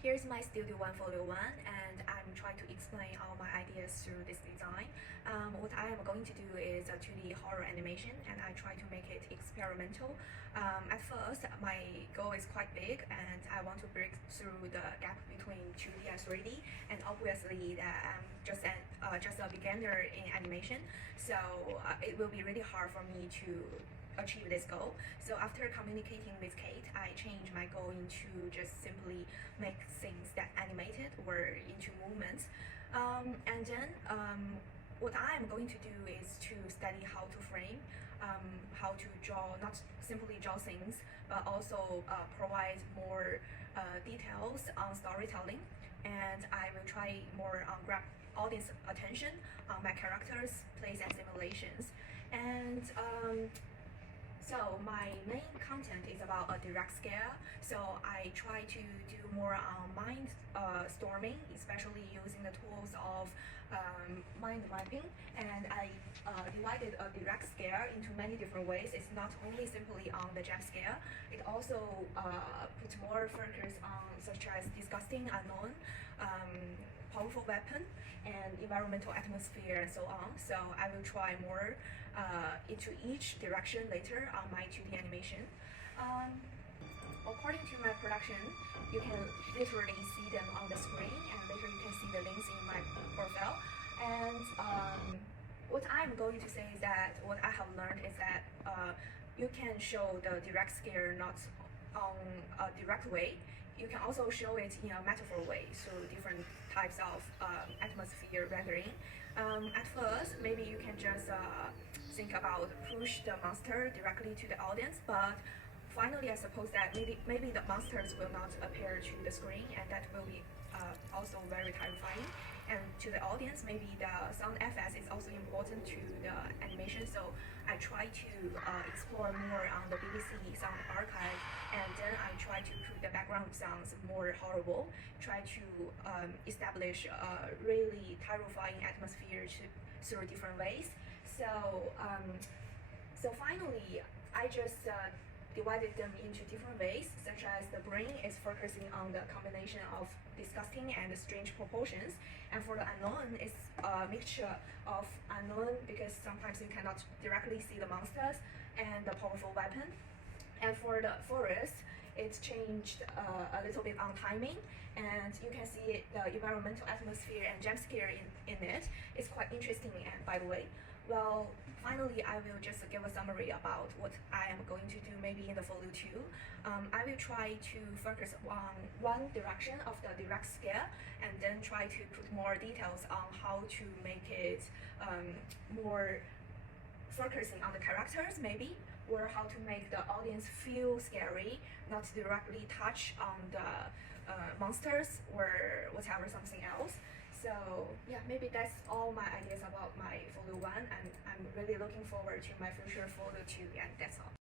Here's my Studio One Folio 1, and I'm trying to explain all my ideas through this design. What I am going to do is a 2D horror animation, and I try to make it experimental. At first, my goal is quite big, and I want to break through the gap between 2D and 3D. And obviously, that I'm just a beginner in animation, so it will be really hard for me to achieve this goal. So after communicating with Kate, I changed my goal into just simply make things that animated or into movements. And then what I am going to do is to study how to frame, how to draw, not simply draw things, but also provide more details on storytelling. And I will try more on grab audience attention on my characters, place, and simulations. And so my main content is about a direct scale. So I try to do more on mind storming, especially using the tools of mind mapping. And I divided a direct scale into many different ways. It's not only simply on the jump scale. It also puts more focus on such as disgusting unknown, powerful weapon, and environmental atmosphere, and so on. So I will try more into each direction later on my 2D animation. According to my production, you can literally see them on the screen, and later you can see the links in my profile. And what I'm going to say is that what I have learned is that you can show the direct scale not on a direct way. You can also show it in a metaphor way through different types of atmosphere rendering. At first, maybe you can just think about push the monster directly to the audience, but finally, I suppose that maybe the monsters will not appear to the screen, and that will be also very terrifying. And to the audience, maybe the sound effects is also important to the animation. So I try to explore more on the BBC sound archive, and then I try to put the background sounds more horrible. Try to establish a really terrifying atmosphere through different ways. So finally, I just divided them into different ways, such as the brain is focusing on the combination of disgusting and strange proportions, and for the unknown, it's a mixture of unknown because sometimes you cannot directly see the monsters, and the powerful weapon. And for the forest, it's changed a little bit on timing, and you can see it, the environmental atmosphere and jump scare in it. It's quite interesting. And by the way, well, finally, I will just give a summary about what I am going to do maybe in the Folio 2. I will try to focus on one direction of the direct scale, and then try to put more details on how to make it more focusing on the characters maybe, or how to make the audience feel scary, not directly touch on the monsters or whatever, something else. So yeah, maybe that's all my ideas about my Folio 1, and I'm really looking forward to my future Folio 2, and that's all.